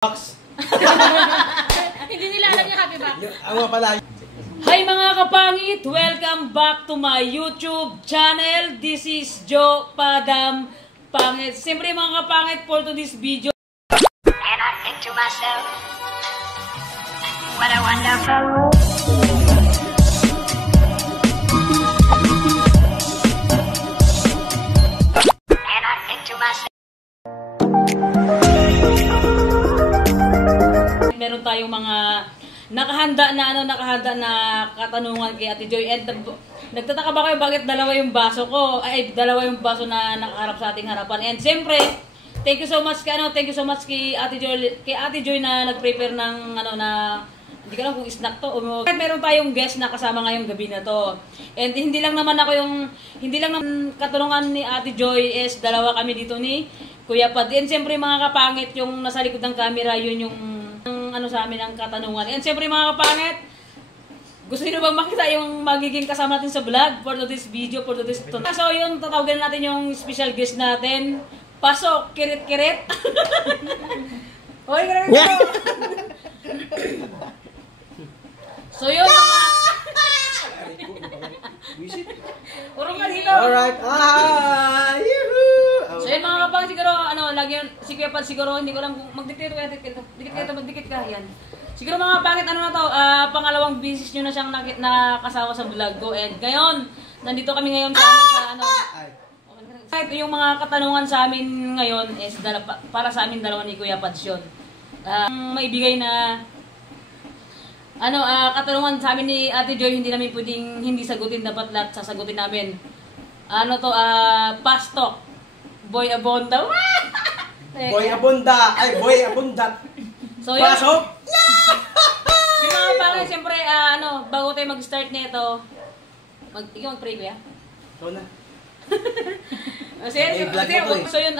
Box. Hindi nila alam yung happy box. Ang pala. Hi mga kapangit! Welcome back to my YouTube channel. This is Joe Padam Pangit. Siyempre mga kapangit, for today's video. And I think to myself, what a wonderful world. And I think to myself. Meron tayong mga nakahanda na katanungan kay Ate Joy. And nagtataka ba kayo bakit dalawa yung baso ko? Ay, dalawa yung baso na nakaharap sa ating harapan. And siyempre, thank you so much kay Ate Joy na nag-prepare ng na hindi ko alam kung snack to o meron tayong guest na kasama ngayong gabi na to. And hindi lang naman katanungan ni Ate Joy is dalawa kami dito ni Kuya Pad. And siyempre mga kapangit, yung nasa likod ng camera, yun yung sa amin ang katanungan. And siyempre mga kapangit, gusto niyo bang makita yung magiging kasama natin sa vlog for this video, for this to. So yun, tatawagan natin yung special guest natin. Pasok, kirit-kirit. Hoy, kirit-kirit. So yun mga... Urong ka dito. Alright. So yun mga kapang, siguro, lagi yun, si Kuya Pad siguro, hindi ko lang kung magdikit ka, yan. Siguro mga kapangit, pangalawang bisis nyo na siyang nakasama sa vlog ko. And ngayon, nandito kami ngayon sa yung mga katanungan sa amin ngayon is para sa amin dalawa ni Kuya Pads yun. Maibigay na katanungan sa amin ni Ate Joy, hindi namin pwedeng hindi sagutin, dapat lahat sasagutin namin. Pastok. Boy Abonda. Boy Abonda. Ay, Boy Abonda. So yun. Pasok. Yung mga pangit, siyempre, bago tayo mag-start nito, ikaw mag-pray ko ya? Ikaw na. So yun,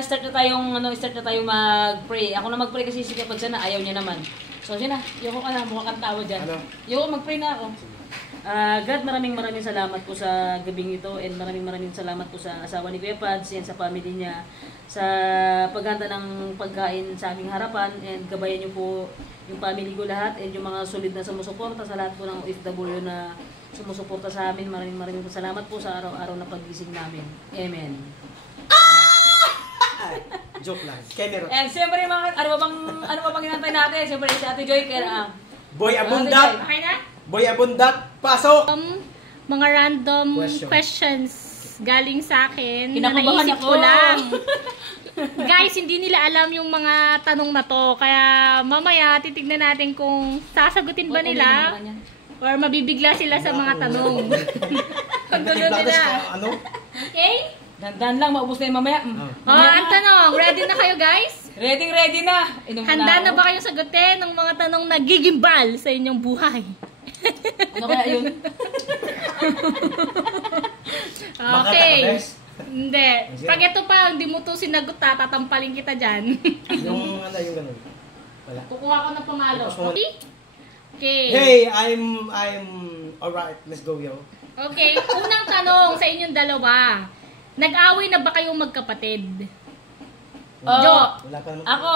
start na tayong mag-pray. Ako na mag-pray kasi si Kapag sana, ayaw niya naman. So yun na, yoko ka na, mukha kang tawa dyan. Yoko, mag-pray na ako. God, maraming salamat po sa gabing ito, and maraming salamat po sa asawa ni Kuya Pads and sa family niya sa paghanda ng pagkain sa aming harapan, and gabayan niyo po yung family ko lahat and yung mga solid na sumusuporta sa lahat po ng OFW na sumusuporta sa amin. Maraming salamat po sa araw-araw na pagising namin. Amen. Joke lang. Camera. And siyempre mga ano pa bang inantay natin? Siyempre si Ate Joy Boy Abonda. Okay na? Boy Abonda. Pasok. Mga random questions galing sa akin. Kinakabahan Naisip ako. ko lang. Guys, hindi nila alam yung mga tanong na to. Kaya mamaya titignan natin kung sasagutin ba nila or mabibigla sila sa mga tanong. Pagdulo nila. Okay? Dandan lang, maubos na yung mamaya. Ang tanong, ready na kayo guys? Ready na. Handa na ba kayong sagutin ng mga tanong na gigimbal sa inyong buhay? Ano kaya yun? Okay. Hindi. Pag ito pa, hindi mo to sinagot, tatampalin kita dyan. yung ganun. Wala. Kukuha ko ng pamalo. Okay. Hey, I'm alright. Let's go, yo. Okay. Unang tanong sa inyong dalawa. Nag-away na ba kayong magkapatid? Jo. Wala pa naman. Ako,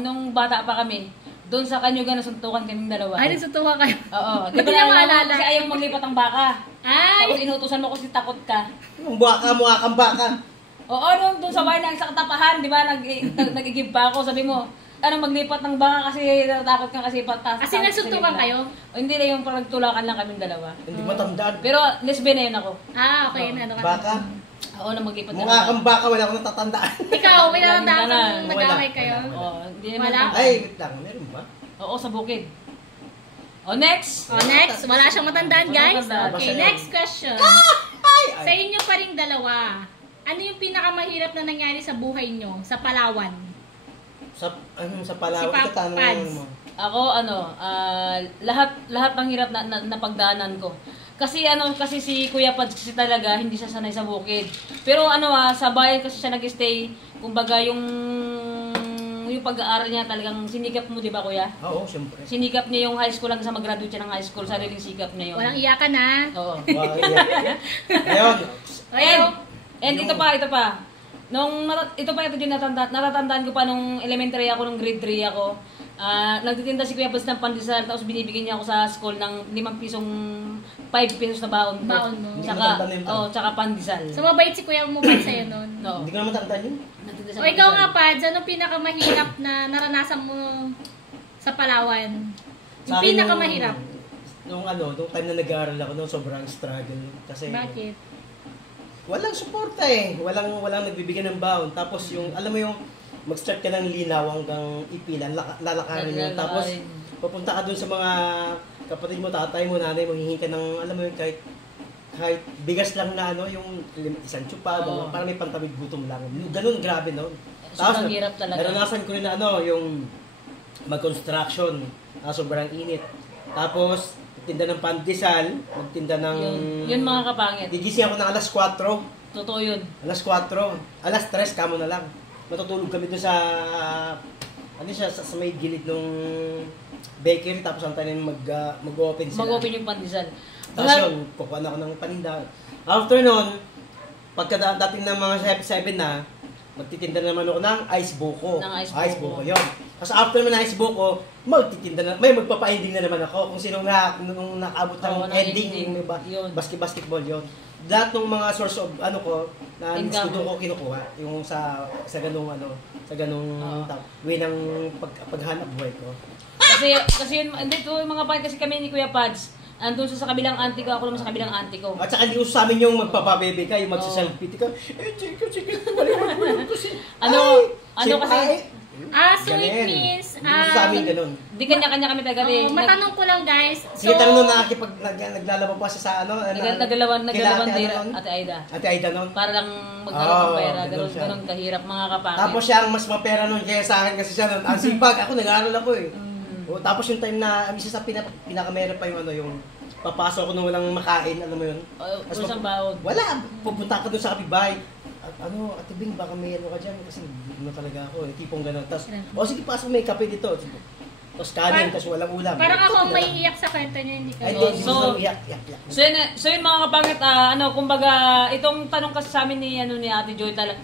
nung bata pa kami, doon sa Kanyugan nasuntukan kaming dalawa. Ay, nagsutuwa kayo. Oo. Ba't di na maalala? Kasi ayaw maglipat ang baka. Ay! Tapos inutusan mo kasi takot ka. Yung baka, mukha kang baka. Oo, doon sa bahay na sa katapahan, di ba, nag-give pa ako, sabi mo, maglipat ng baka kasi natatakot ka kasi patas. Kasi nagsuntukan kayo? O, hindi na yung parang tulakan lang kaming dalawa. Hindi matandaan. Pero lesbian na yun ako. Okay. Ano ka? Baka. Oo, na maglipat na. Mukha kang baka, wala akong natatandaan. Ikaw, may naramdaman Wala. kang nag-away kayo? Oo, hindi naman. Wala? Ay, wait lang. Meron ba? Oo, sa bukid. O, next. Next. Wala siyang matandaan, guys. Matandaan. Okay, next question. Sa inyo pa ring dalawa, ano yung pinakamahirap na nangyari sa buhay nyo sa Palawan? Sa Palawan, Si katanungan mo. Ako, lahat ng hirap na pagdaanan ko. Kasi si Kuya Pads kasi talaga hindi siya sanay sa bukid. Pero sa bayan kasi siya nag-stay. Kumbaga yung pag-aaral niya talagang sinikap mo, di ba Kuya? Oo, siyempre. Sinikap niya yung high school hanggang sa mag-graduate siya ng high school. Sariling sikap niya yun. Walang iyakan ha? Oo. Ayun. And ito pa. Ito din natatandaan ko pa nung elementary ako, nung grade 3 ako. Nagtitinda si Kuya Buds ng pandesal, tapos binibigyan niya ako sa school ng 5 pesos na baon ko. Baon mo. Tsaka pandesal. So, mabait si Kuya mo ba sa'yo nun? No. Hindi ko naman tandaan yun. Nagtitinda O sa ikaw pandesal. nga, Pads, anong pinakamahirap na naranasan mo sa Palawan? Yung Sa akin pinakamahirap? Nung time na nag-aaral ako, sobrang struggle. Kasi Bakit? walang suporta eh. Walang nagbibigay ng baon. Tapos yung, alam mo yung, mag-start ka ng linaw hanggang ipila, lalakarin yun. Tapos, pupunta ka dun sa mga kapatid mo, tatay mo, nanay mo, hihingi ka ng, alam mo yun, kahit bigas lang na yung isang tsupa, para may pantamig gutom lang. Ganun, grabe no. Sobrang hirap talaga. Naranasan ko rin na yung mag-construction, sobrang init. Tapos, tinda ng pandesal, magtinda ng... Yun mga kapangit. Gigising ako ng alas 4. Totoo yun. Alas 4. Alas 3, kamo na lang. Matutulog kami doon sa... sa may gilid ng bakery, tapos ang tayo mag-open sila. Mag-open yung pandesal. Tapos yun, kukuha na ako ng paninda. After nun, pagkadating ng mga 7 na, magtitinda naman ako ng ice buko. Ice buko yun. Tapos after naman ng ice buko, magtitinda na, may magpapa-ending na naman ako kung sino nung nakaabot ng ending, basketball yun. Lahat ng mga source of ko na doon ko kinukuha yung sa ganung way ng paghanap buhay ko. Kasi yun, hindi ko mga pan kasi kami ni Kuya Pads. Andun sa kabilang auntie ko, ako naman sa kabilang auntie ko. At saka hindi uso sa amin yung magpapabebe ka, yung magsaselfie ka. Sige, maliwan ko si... Kasi... sweet means... Hindi uso sa amin ganun. Di kanya-kanya kami taga rin. Matanong ko lang guys. Sige, tanong na naglalaba pa siya sa Naglalawang tira, Ate Aida. Ate Aida nun? Para lang magkaroon ng pera, ganun kahirap mga kapangit. Tapos siya ang mas mapera nun kaya sa akin kasi siya nun. Ang sipag, ako nag-aaral ako eh. Tapos yung time na, isa sa pinakamera pa yung papasok ko nung walang makain, alam mo yun? Isang baon. Wala, pupunta ka doon sa kapibay. Ate Bing, baka may ka dyan kasi talaga ako, tipong gano'n. Tapos, sige, pasok may kape dito. Tapos kanin, tapos walang ulam. Parang ako ang maiiyak sa kwento niya, hindi ka. So yun mga kapangit, kumbaga, itong tanong kasi sa amin ni Ate Joy talaga,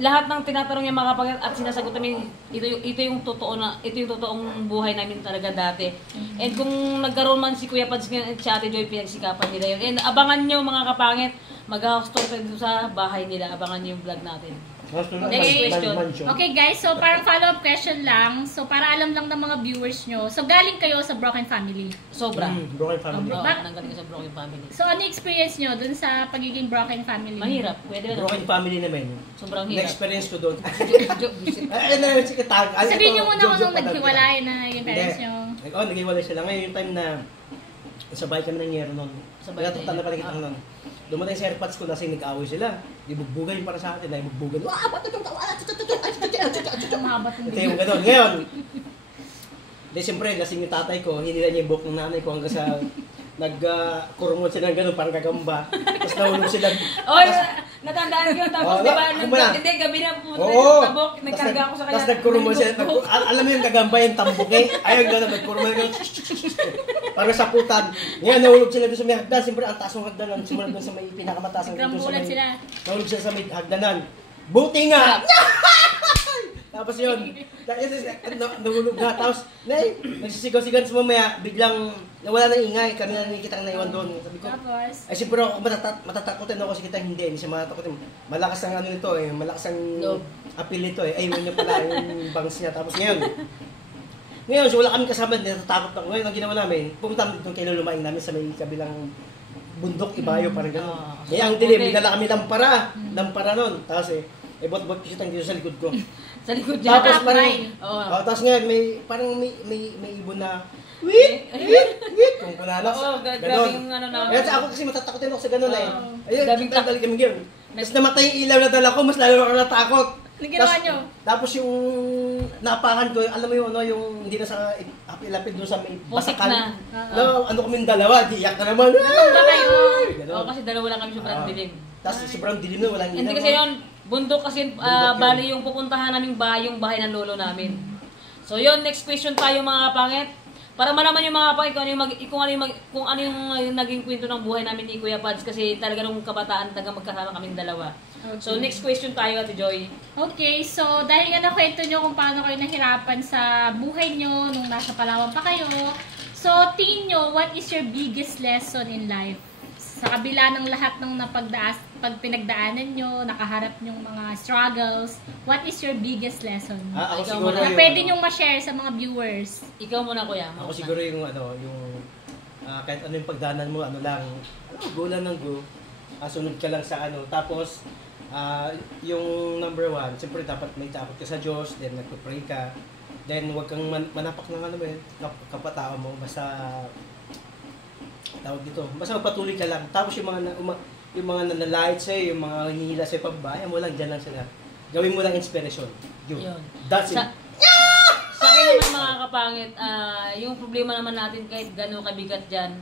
lahat ng tinatanong niya mga kapangit at sinasagot namin, ito yung totoong buhay namin talaga dati. And kung nagkaroon man si Kuya Pads at si Ate Joy, pinagsikapan nila yun. And abangan nyo mga kapangit, mag-house tour tayo sa bahay nila, abangan nyo yung vlog natin. Next question. Okay guys, so parang follow-up question lang. So para alam lang ng mga viewers nyo. So galing kayo sa broken family? Sobra. Broken family. Nanggaling ka sa broken family. So ano experience nyo dun sa pagiging broken family? Mahirap. Pwede ba? Broken family naman. Sobrang hirap. Na-experience ko doon. Sabihin nyo muna kung nung naghiwalay na yung parents nyo. Naghiwalay sila. Ngayon yung time na sabay kami ng yero noon. Kaya tutanda pala kita noon. Dumatay sa airpods ko kasi nag-away sila. Ibugbugan yung para sa atin. Ibugbugan. Ba't itong tawa? Mahabat Ito yung gano'n. Ngayon, siyempre, lasing yung tatay ko, hinila niya yung buhok ng nanay ko hanggang sa nagkurungon sila ng gano'n, parang gagamba. Tapos nahulog sila. Natandaan ko. Tapos diba, hindi, gabi na pumunta yung tabok, nagkarga ako sa kanya. Tapos nagkurungon sila. Alam mo yung gagamba yung tambok eh. Ayun gano'n, nagkurungon gano'n. Parang saputan. Ngayon, nahulog sila doon sa may hagdan. Siyempre, ang taas ng hagdanan. Simula doon sa may pinakamataas. Grambulan sila. Nahulog sila sa may hagdanan. Buti nga! Tapos yun, nahulog nga. Tapos, nagsisigaw-sigaw sa mamaya, biglang nawala ng ingay. Kami na kitang naiwan doon. Sabi ko, ay siyempre ako matatakutin ako si kita. Hindi siya matatakutin. Malakas ang nito eh. Malakas ang appeal nito eh. Ay, yun niya pala yung bangs niya. Tapos ngayon, so wala kami kasama, natatakot ako. Ngayon, ang ginawa namin, pumunta dito kay Lulumaing namin sa may kabilang bundok, Ibayo, parang gano'n. Kaya ang dilim, bigala kami lampara nun. Tapos bot-bot ko siya dito sa likod ko. Sa likod niya. Tapos tapos ngayon, parang may ibon na, wait, kung punalas. Grabe yung na. Kaya ako kasi matatakotin ako sa gano'n eh. Ayun, tagal kami gano'n. Tapos namatay yung ilaw na dala ko, mas lalo ako natakot. Ginawa nyo? Tapos yung napakan ko, alam mo yung hindi na sa lapid doon sa may basakan. Kaming dalawa, di iyak na naman. Natumba kayo? Kasi dalawa lang kami sobrang dilim. Tapos sobrang dilim na, walang ilaw. Hindi kasi yun, bundok kasi bali yung pupuntahan naming bahay, yung bahay ng lolo namin. So yun, next question tayo mga kapangit. Para malaman yung mga kapatid kung ano yung naging kwento ng buhay namin ni Kuya Pads kasi talaga nung kabataan taga magkasama kaming dalawa. Okay. So next question tayo, Ate Joy. Okay, so dahil nga nakwento nyo kung paano kayo nahirapan sa buhay nyo nung nasa Palawan pa kayo, so tingin nyo, what is your biggest lesson in life? Sa kabila ng lahat ng pag pinagdaanan nyo, nakaharap nyong mga struggles, what is your biggest lesson? Ako Ikaw siguro muna. Na pwede nyong ma-share sa mga viewers. Ikaw muna, Kuya. Ako siguro yung kahit ano yung pagdanan mo, go lang ng go. Sunod ka lang sa tapos yung number 1, siyempre dapat may takot ka sa Diyos, then nagpo-pray ka. Then huwag kang manapak ng kapatao mo, basta tawag dito. Basta magpatuloy ka lang. Tapos yung mga nanalait sa'yo, yung mga hinihila sa'yo pabaya mo lang, dyan lang sila. Gawin mo lang inspiration. Yun. That's it. Sa akin naman mga kapangit, yung problema naman natin kahit gano'ng kabigat dyan,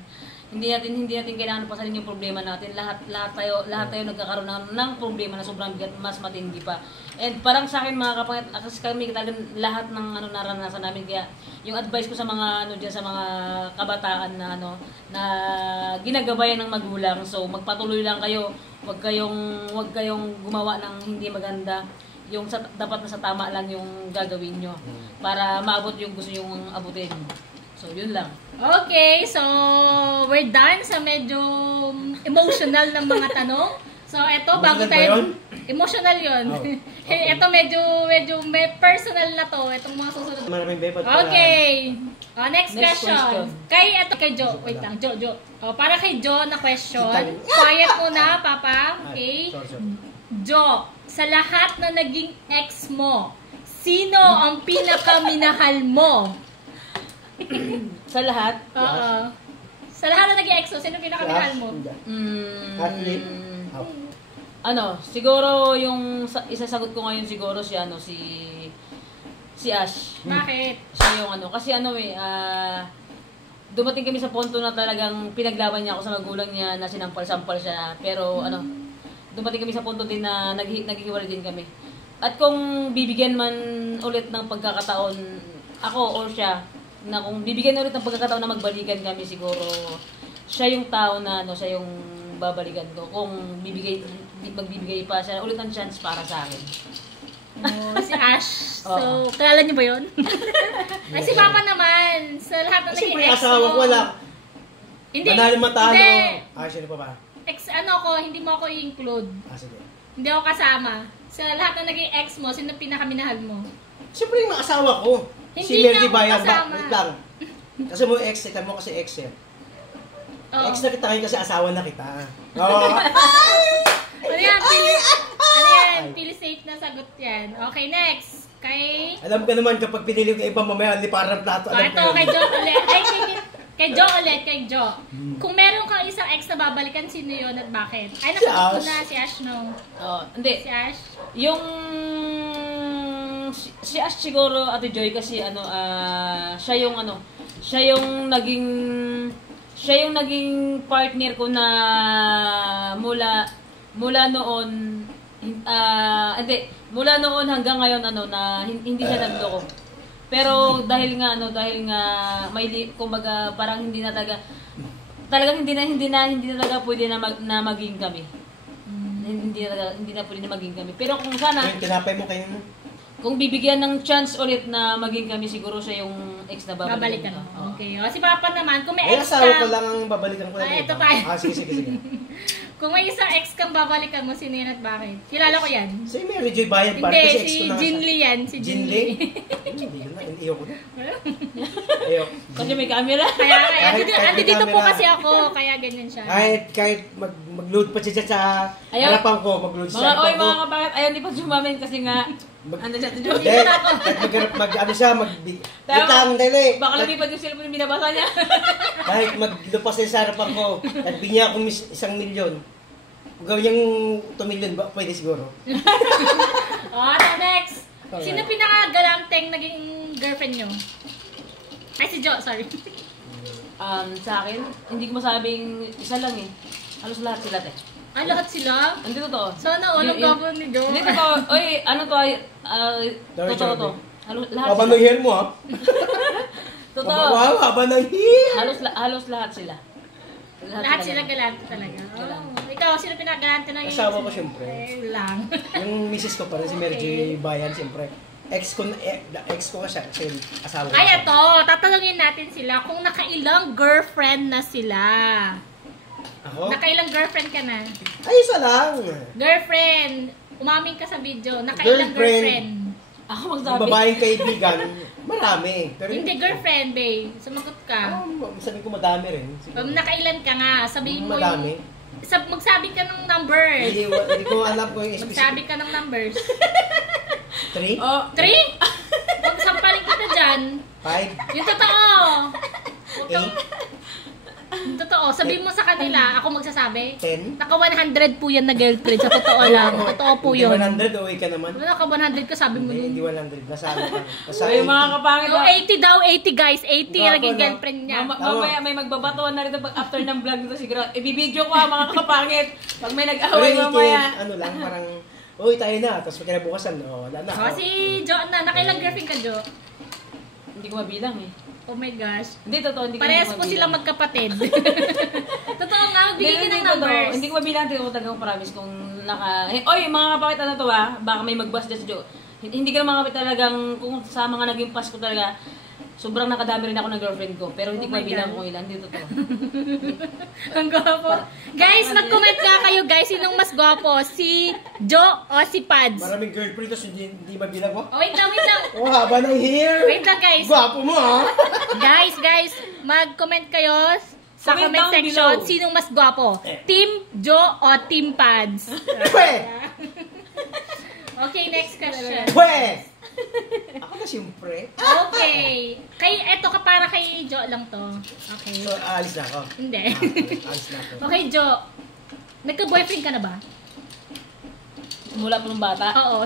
hindi natin kailangan pasalin yung problema natin. Lahat tayo nagkakaroon ng problema na sobrang bigat, mas matindi pa. And parang sa akin mga kapangit, kasi kami talagang lahat ng naranasan namin, kaya yung advice ko sa mga sa mga kabataan na na ginagabayan ng magulang. So magpatuloy lang kayo. Huwag kayong gumawa ng hindi maganda. Yung dapat na sa tama lang yung gagawin nyo para maabot yung gusto yung abutin. So, yun lang. Okay, so we're done sa medyo emotional ng mga tanong. So, eto, bago tayo... Emotional yun. Okay. Eto, medyo may personal na to. Itong mga susunod. Maraming bepad. Okay. Next question. question. Kay Jo. Wait lang, Jo. Para kay Jo na question. Quiet muna, Papa. Okay. Sorry. Jo, sa lahat na naging ex mo, sino ang pinakaminahal mo? Sa lahat? Oo. Sa lahat na naging ex mo, sino ang pinakaminahal mo? Athlete. Siguro yung isasagot ko ngayon siguro si Ash. Bakit? Siya yung kasi dumating kami sa punto na talagang pinaglaban niya ako sa magulang niya na sinampal-sampal siya. Pero dumating kami sa punto din na naghihiwalay din kami. At kung bibigyan man ulit ng pagkakataon, ako or siya, na kung bibigyan ulit ng pagkakataon na magbalikan kami, siguro siya yung tao na siya yung babalikan ko. Kung magbibigay pa siya ulit ng chance para sa akin. Si Ash. So, kilala niyo ba yun? Ay, si Papa naman. Sa lahat na naging Siyempre, ex asawa ko wala. Hindi. Manalo matalo. Hindi. Sino pa ba? Ex hindi mo ako i-include. Sige. Hindi ako kasama. Sa lahat na naging ex mo, sino pinakamminahal mo? Siyempre yung mga asawa ko. Hindi Si Mel na ako Dibayan. kasama. Wait lang. Kasi mo ex, kita mo kasi ex eh. Oo. Ex na kita ngayon kasi asawa na kita. Oo. Ano yan? Pili safe na sagot yan. Okay, next. Kay... Alam ka naman kapag pinili ko ibang mamaya, hindi parang plato. Alam Ito, kay Jo ulit. Kay Jo. Kung meron kang isang ex na babalikan, sino yun at bakit? Ay, nasagot ko na si Ash, no? Hindi. Si Ash? Yung si Ash siguro, Ate Joy, kasi siya yung naging partner ko na mula noon hanggang ngayon na hindi siya nagloko. Pero dahil nga kumbaga parang hindi na talagang hindi na talaga pwede na maging kami. Hindi na pwede na maging kami. Pero kung sana tinapay mo kayo. kung bibigyan ng chance ulit na maging kami, siguro siya yung ex na babalikan. Babalikan. Okay. O, si Papa naman, kung may Ay, ex asawa ka... ko lang ang babalikan ko. Ay, ito tayo. Sige. Kung may isang ex kang babalikan mo, sino yun at bakit? Kilala ko yan. Si Mary Joy Bayan pa. Hindi, Kasi ex si ko na nga Jin siya. Lee yan. Si Jin Jin Lee? Lee. Hindi na. Iyo ko na. Iyo. Kasi may camera. Kaya, Kahit dito po camera. kasi ako, kaya ganyan siya. Kahit mag-load pa siya sa harapan ko, mag-load sa harapan ko. Mga kapatid, ayaw di pa sumamin kasi nga, ano siya, ito Hindi, baka lumipad yung cellphone yung binabasa niya. kahit maglupas siya sa harapan ko, at bigyan ako 1,000,000. Kung gawin niyang 2 million, pwede siguro. Next. Sino pinakagalanteng naging girlfriend nyo? Ay, si Jo, sorry. Sa akin, hindi ko masabing isa lang eh. Halos lahat sila te. Lahat sila? Hindi totoo. Sana all ang gabon ni Jo. Hindi totoo. Oy, ano to ay, totoo to. Lahat Paano sila. hair mo ha? Totoo. Wow, haba ng hiya. Halos lahat sila. Lahat sila galante talaga. Oh. Ikaw, sino pinagalante ng Asawa ko, syempre. Lang. Yung misis ko pa rin, si Mary J. Bayan, siyempre. Ex ko siya, kasi asawa ko. Ay, siya. ito. Tatanungin natin sila kung nakailang girlfriend na sila. Ako? Nakailang girlfriend ka na? Ay, isa lang. Girlfriend. Umamin ka sa video. Nakailang girlfriend. Ako Yung magsabi. babaeng kaibigan, marami. Pero Hindi girlfriend, babe. Sumagot ka. sabi ko madami rin. Siguro. Nakailan ka nga. Sabihin mo Madami. magsabi ka ng numbers. Hindi ko alam kung yung Magsabi specific. ka ng numbers. 3? Oh, 3? Magsampaling kita dyan. 5? Yung totoo. 8? Yung totoo. Sabihin mo sa kanila, ako magsasabi. 10? Naka 100 po yan na girlfriend. Sa totoo lang. Totoo po yun. 100, uwi ka naman. Naka 100 ka, sabi mo Hindi, nun. hindi 100. Nasa ano pa. Nasa Ay, mga kapangit. No, 80 daw, 80 guys. 80 Gwapo, naging no? girlfriend niya. Mamaya may magbabatuan na rito pag after ng vlog nito siguro. Ibibideo ko mga kapangit. Pag may Pero nag-away yung mamaya. ano lang, parang, uy, tayo na. Tapos kinabukasan, wala na. So, si Jo na. Nakailang girlfriend ka, Jo? Hindi ko mabilang eh. Oh my gosh. Hindi, totoo. Hindi ko Parehas po mabilang. silang magkapatid. Totoo nga, bigyan ka ng totoo. numbers. Hindi ko mabilang, hindi ko talagang promise kung naka... Oy, mga kapakit, ano to baka may magbas dyan sa Jo. Hindi ko naman kapit talagang, kung sa mga naging Pasko talaga, sobrang nakadami rin ako ng girlfriend ko. Pero hindi Oh ko my mabilang God. kung ilan, hindi totoo. Ang gwapo. Guys, mag-comment nga kayo guys. Sinong mas gwapo? Si Jo o si Pads? Maraming girlfriend, tapos hindi mabilang mo. Oh, wait lang, wait lang. Oh, haba ng hair. Wait lang guys. Gwapo mo, ha? Guys, mag-comment kayo sa Comment comment down section. below. Sinong mas gwapo? Team Jo o Team Pads? Pwe! Okay, next question. Pwe! Ako na siyempre. Okay. Eto ka para kay Jo lang to. Okay. So, alis na ako. Hindi. Alis na ako. Okay, Jo. Nagka-boyfriend ka na ba? Mula po ng bata. Oo,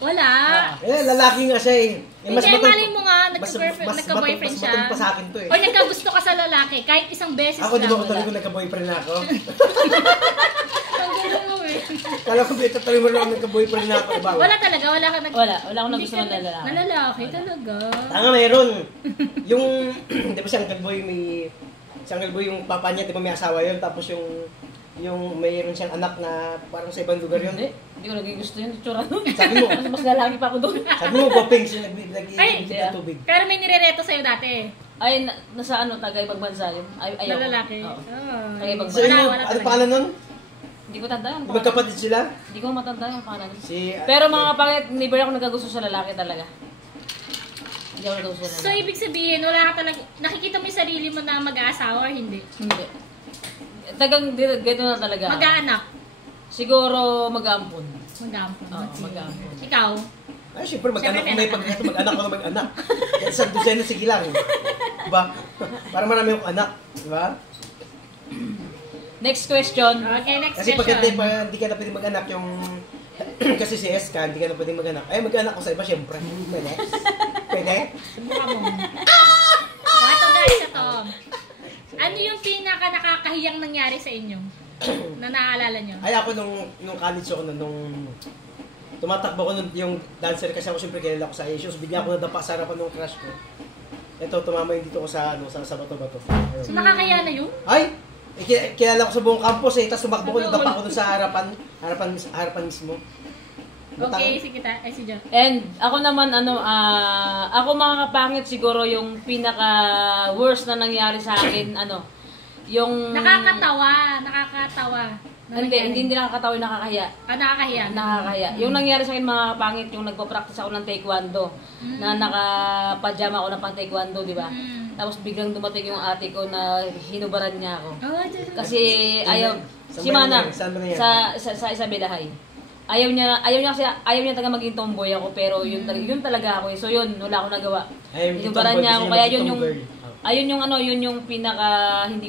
wala. Lalaki nga siya eh. Hindi, mali mo nga, mas nagka-boyfriend siya. matong pa sa akin to eh. O nagkagusto ka sa lalaki, kahit isang beses Ako, di ba lang. ko tuloy ko nagka-boyfriend na ako? Ang gulo mo eh. Kala ko dito tuloy mo lang nagka-boyfriend na ako. Diba? Wala talaga, wala ka Wala akong Hindi nagustuhan ka- na lalaki. Na lalaki talaga. Tanga, mayroon. Yung, di ba si Uncle Boy si Uncle Boy yung papa niya, di ba may asawa yun, tapos yung mayroon siyang anak na parang sa ibang lugar yun. Hindi ko naging gusto yun. Tsura nun. Sabi mo. Mas lalaki pa ako doon. Sabi mo, Popeng, siya Ay, nag-iigit ng tubig. Pero may nirereto sa'yo dati. Ay, nasa ano, tagay pagbansa yun. Ayaw Na ko. lalaki. Oo. Oh. Tagay So, pagbansa. yung, Wala ano talaga. pangalan nun? Hindi ko tandaan. Magkapatid sila? Hindi ko matandaan yung pangalan. Pero Pero mga kapangit, never ako nagkagusto sa lalaki talaga. Hindi ako nagkagusto sa So, lalaki. ibig sabihin, wala ka talaga, nakikita mo yung sarili mo na mag-aasawa or hindi? Hindi. Tagang gito na talaga. Mag-aanak? Siguro mag-aampon. Mag-aampon. Oo, mag-aampon. Ikaw? Ay, syempre, mag-anak Siyempre, ko may pagkato, mag-anak ko na mag-anak. Yan sa dosena, sige lang. Diba? Para marami akong anak. Diba? Next question. Okay, next Kasi pag question. hindi ka na pwede mag-anak yung... kasi si SK, hindi ka na pwede mag-anak. Ay, mag-anak ko sa iba, syempre. Pwede? Pwede? Subukan mo. Ito guys, ito. Ano yung pinaka nakakahiyang nangyari sa inyo? Na naaalala nyo? Ay, ako nung college ako nung tumatakbo ko yung dancer kasi ako syempre kilala ko sa issues. Bigla ako nadapa sa harapan ng crush ko. Ito, tumama yung dito ko sa bato-bato. Ayun. So nakakahiya na yun? Ay! Kilala ko sa buong campus eh. Tapos tumakbo ko, nadapa ko dun sa harapan mismo. Okay, sige ta. Ay, si Jo. And ako naman, ako mga kapangit siguro yung pinaka-worst na nangyari sa akin, yung... Nakakatawa. Hindi nakakatawa, yung nakakahiya. Nakakahiya. Nakakahiya. Yung nangyari sa akin mga kapangit, yung nagpa-practice ako ng taekwondo, na naka-pajama ako ng pang-taekwondo, di ba? Tapos biglang dumating yung ate ko na hinubaran niya ako. Oh, Diyos. Kasi ayaw, Saan si ba Manang, nangyari? Saan ba nangyari? sa Isabedahay. Ayaw niya talaga maging tomboy ako, pero yun talaga ako eh. So yun, wala akong nagawa. Ayaw maging Hinubaran tomboy niya kasi ako, niya kaya maging yun yung, tomgirl. yun yung pinaka, hindi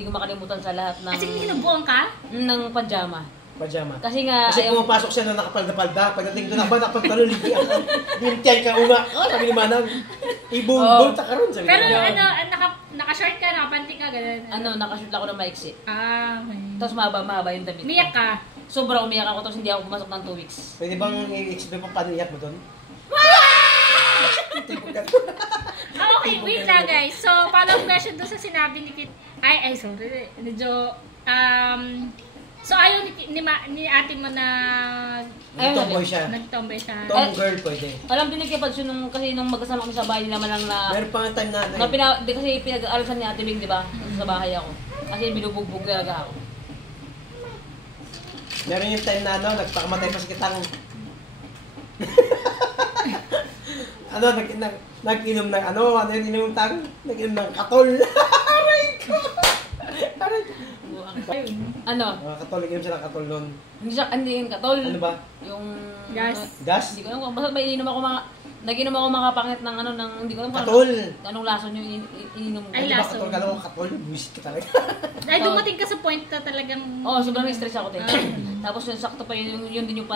ko makalimutan sa lahat ng, Kasi hinubuan ka? ng pajama. Pajama. Kasi nga, Kasi pumapasok siya na nakapalda-palda. Pagdating doon ako, nakapagtalo, ligi ako. Bintiyan ka, unga. Sabi ni Manang, ibulbul ta ka ron. Sabi Pero ni Manang. naka-short ka, nakapanty ka, gano'n. nakashoot ako ng maiksi. Okay. Tapos mahaba yung damit. Umiyak ka? Sobrang umiyak ako, tapos hindi ako pumasok ng 2 weeks. Pwede bang i-explain mo paano iyak mo doon? Okay, wait lang guys. So, follow-up question doon sa sinabi ni Kit. Ay, sorry. Medyo, so ayaw ni ate mo na Nagtomboy siya. nagtomboy siya. Tom girl pwede. Alam din ni Kepad nung kasi nung magkasama kami sa bahay nila man lang na Meron pa nga time na di kasi pinag-aalasan ni Ate Bing, di ba? Sa bahay ako. Kasi binubugbog talaga ako. meron yung time na nagpakamatay pa si Kitang. Nag-inom ng ano yung inom tang? Nag-inom ng katol. Aray ko! Aray ko! Ano? Katol, nag-inom siya ng katol nun. Hindi yung katol. Ano ba? Yung Gas. Gas? Hindi ko alam. Basta may ininom ako nag-inom ako mga pangit ng ano, ng, hindi ko alam. Katol! Anong lason yung ininom ko. Ay, Ano ba lason. katol? Kala ko katol, buwisit ka talaga. Ay, dumating ka sa point na talagang... Oo, sobrang stress ako din. Tapos yung sakto pa yun din yung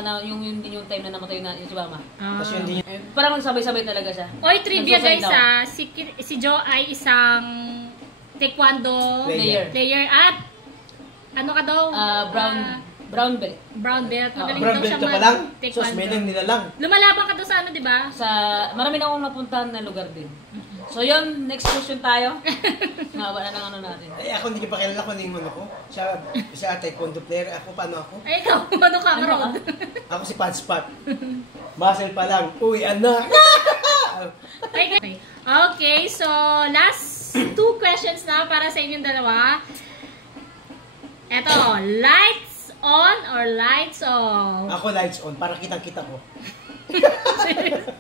yun din yung time na namatay na yung si Mama. Tapos yun din Eh, parang sabay-sabay talaga siya. Oy, trivia Nagsuicide guys daw. si Joe ay isang taekwondo Player. player at ano ka daw? Brown belt. Brown belt. Magaling Brown daw belt siya ka pa lang. Sos, mag-taekwondo. may nang nilalang. Lumalaban ka daw sa ano, di ba? Sa marami na akong napuntahan na lugar din. So yun, next question tayo. Mahaba na ng ano natin. Eh, ako hindi ko pa kilala kung ano yung ko. Siya taekwondo player. Ako, paano ako? Ay, ikaw, ano ka, Ano Rod? Ako si Patspot. Muscle pa lang. Uy, anak! Okay, so last 2 questions na para sa inyong dalawa. Eto, lights on or lights off? Ako lights on, para kitang-kita ko.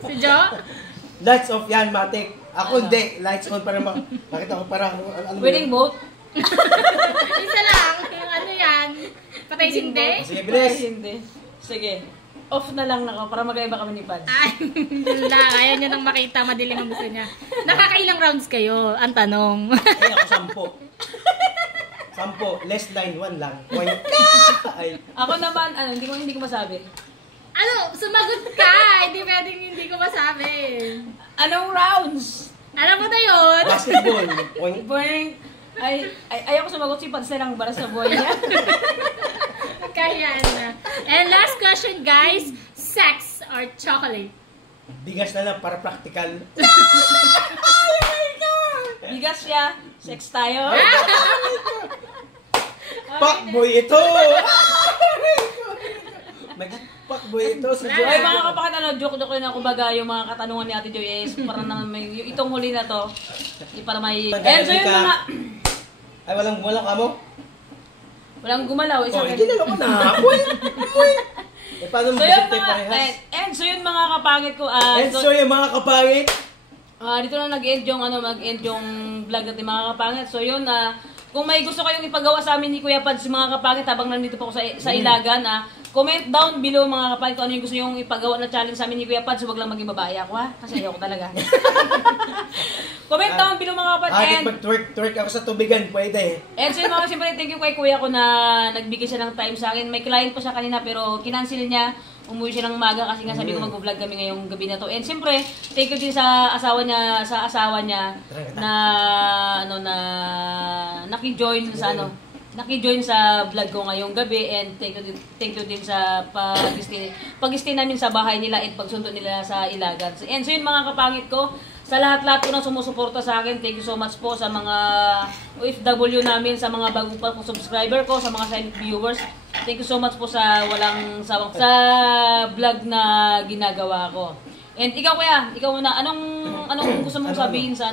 Si Joe? Lights off yan, matik. Ako hindi, lights on para makita ko parang ano Winning vote? Isa lang. Ano yan? Patay sindi? Sige, Ay, bilis. hindi. Sige. Off na lang ako para magkaiba kami ni Pads. Ay, wala. Ayaw niya nang makita. Madilim ang gusto niya. Nakakailang rounds kayo? Ang tanong. Eh, ako 10. Less than 1 lang. Point. Ay, Ako naman, hindi ko masabi. Ano? Sumagot ka! Hindi pwedeng hindi ko masabi. Anong rounds? Alam mo na yun? basketball. Point. Boing! Ayaw ko sumagot si Pads na lang para sa buhay niya. Kaya na. And last question, guys. Sex or chocolate? Bigas na lang para practical. Bigas siya. Sex tayo. Fuckboy ito! Nag-fuckboy ito si Ay, Joy. mga kapakit, joke-joke yun ako baga yung mga katanungan ni Ate Joy is parang naman may, yung itong huli na to, para may... And so yung mga... Ay, walang kamo? Walang gumalaw. Oh, hindi na ako na. Uy! Eh, paano mo So yun bisip mga... parehas? And so yun mga kapangit ko. And so yung mga kapangit, Dito na nag-end yung vlog natin mga kapangit. So yun kung may gusto kayong ipagawa sa amin ni Kuya Pads mga kapangit habang nandito po ako sa Ilagan, comment down below mga kapangit kung ano yung gusto yung ipagawa na challenge sa amin ni Kuya Pads. Huwag lang maging babae ako kasi ayoko talaga. Comment down below mga kapangit. kahit mag-twerk ako sa tubigan, pwede. And so yun mga siyempre, thank you kay Kuya ko na nagbigay siya ng time sa akin. May client pa siya kanina pero kinancel niya. Umuwi siya ng maga kasi nga sabi ko mag-vlog kami ngayong gabi na to. And siyempre, thank you din sa asawa niya na naki-join sa vlog ko ngayong gabi, and thank you din sa pag-stay namin sa bahay nila at pagsundo nila sa Ilagan. And so yun mga kapangit ko, sa lahat-lahat po na sumusuporta sa akin, thank you so much po sa mga OFW namin, sa mga bago pa kong subscriber ko, sa mga silent viewers. Thank you so much po sa walang sawang sa vlog na ginagawa ko. And ikaw Kuya, ikaw na anong gusto mong sabihin sa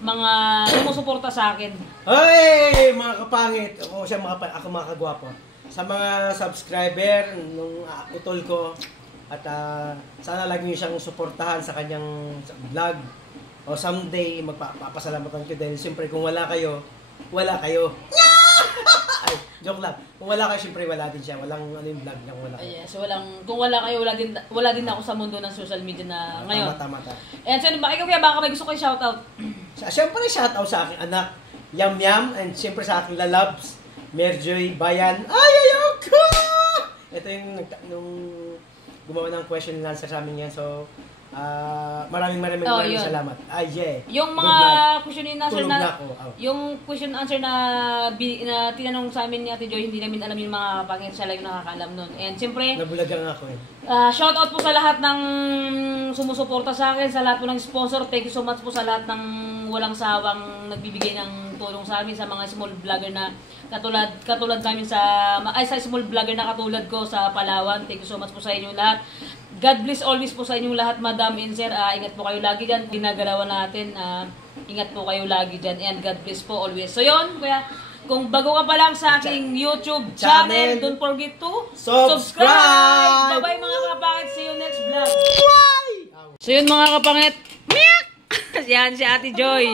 mga sumusuporta sa akin? Hey, mga kapangit. Ako mga kagwapo. Sa mga subscriber nung utol ko, at sana lagi niyo siyang suportahan sa kanyang vlog. O someday, magpapasalamatan ko dahil siyempre kung wala kayo, wala kayo. Ay, joke lang. Kung wala kayo, siyempre wala din siya. Walang yung vlog niya kung wala kayo. Yes, kung wala kayo, wala din ako sa mundo ng social media na ngayon. Tama. And so, ikaw Kuya, baka may gusto ko shoutout. Siyempre, shoutout sa aking anak, Yam Yam, and siyempre sa aking lalabs, Merjoy Bayan. Ay, ayoko! Ito yung nung gumawa ng question and answer sa amin yan. So, Maraming yun. salamat. Ay, yeah. Yung Good mga night. question and answer Tulog na ako. yung question and answer na tinanong sa amin ni Ate Joy, hindi namin alam yung mga kapangit, siya lang yung nakakaalam nun. And siyempre, Nabulagang ako eh. shout out po sa lahat ng sumusuporta sa akin, sa lahat po ng sponsor. Thank you so much po sa lahat ng walang sawang nagbibigay ng tulong sa amin, sa mga small vlogger na katulad namin sa small vlogger na katulad ko sa Palawan. Thank you so much po sa inyo lahat. God bless always po sa inyong lahat, Madam and Sir. Ingat po kayo lagi dyan. Ginagalawan natin. Ingat po kayo lagi dyan. And God bless po always. So yun, kuya, kung bago ka pa lang sa aking YouTube channel, don't forget to subscribe! Bye-bye mga kapangit. See you next vlog. So yun mga kapangit. Yan si Ate Joy.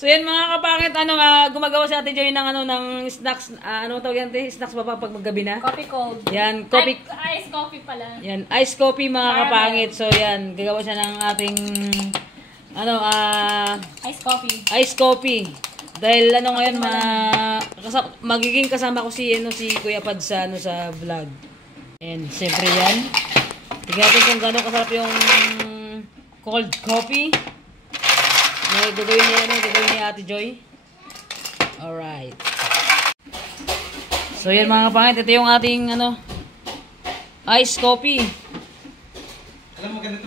So yan mga kapangit, gumagawa si Ate Joy ng snacks, tawag yan, snacks ba pag maggabi na? Coffee cold. Yan, coffee. Ice coffee pala. Yan, ice coffee mga kapangit. So yan, gagawa siya ng ating ice coffee. Dahil ngayon magiging kasama ko si Kuya Pad sa vlog. And siyempre yan. Tignan natin kung gaano kasarap yung cold coffee. Gagawin ni Ate Joy. Alright. So yan mga kapangit, ito yung ating ice coffee. Alam mo, ganito